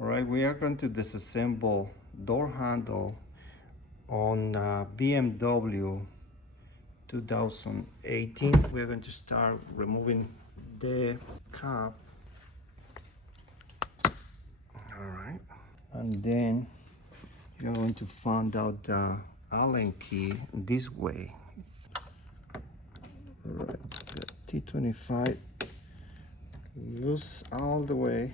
All right, we are going to disassemble door handle on BMW 2018. We're going to start removing the cap. All right, and then you're going to find out the Allen key this way. All right, T25 loose all the way,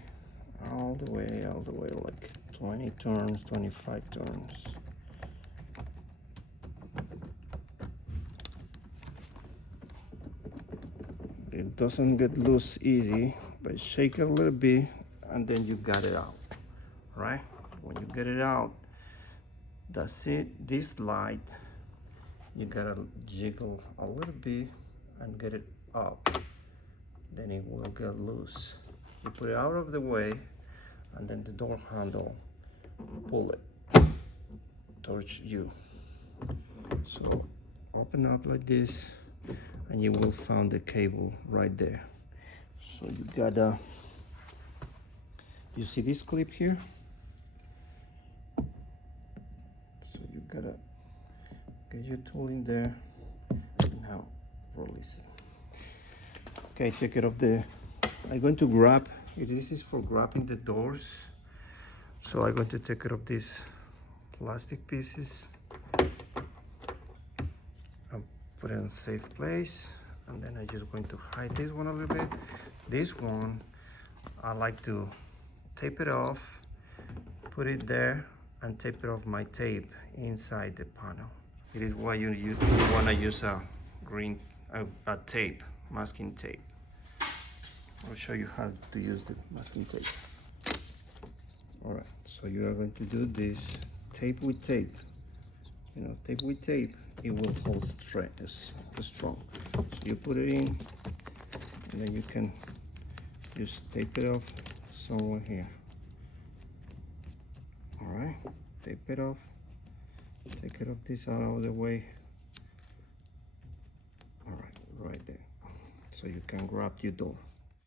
like 20 turns, 25 turns. It doesn't get loose easy, but shake it a little bit and then you got it out. Right? When you get it out, that's it. This light, you gotta jiggle a little bit and get it up. Then it will get loose. You put it out of the way and then the door handle, pull it towards you. So open up like this and you will find the cable right there. So you gotta, you see this clip here? So you gotta get your tool in there and now release it. Okay, take it off the, I'm going to grab, this is for grabbing the doors. So I'm going to take it off these plastic pieces and put it in a safe place. And then I'm just going to hide this one a little bit. This one, I like to tape it off, put it there, and tape it off my tape inside the panel. It is why you want to use a green a tape, masking tape. I'll show you how to use the masking tape. All right, so you are going to do this tape with tape. You know, tape with tape, it will hold strong. So you put it in, and then you can just tape it off somewhere here. All right, tape it off. Take it off this out of the way. All right, right there. So you can grab your door.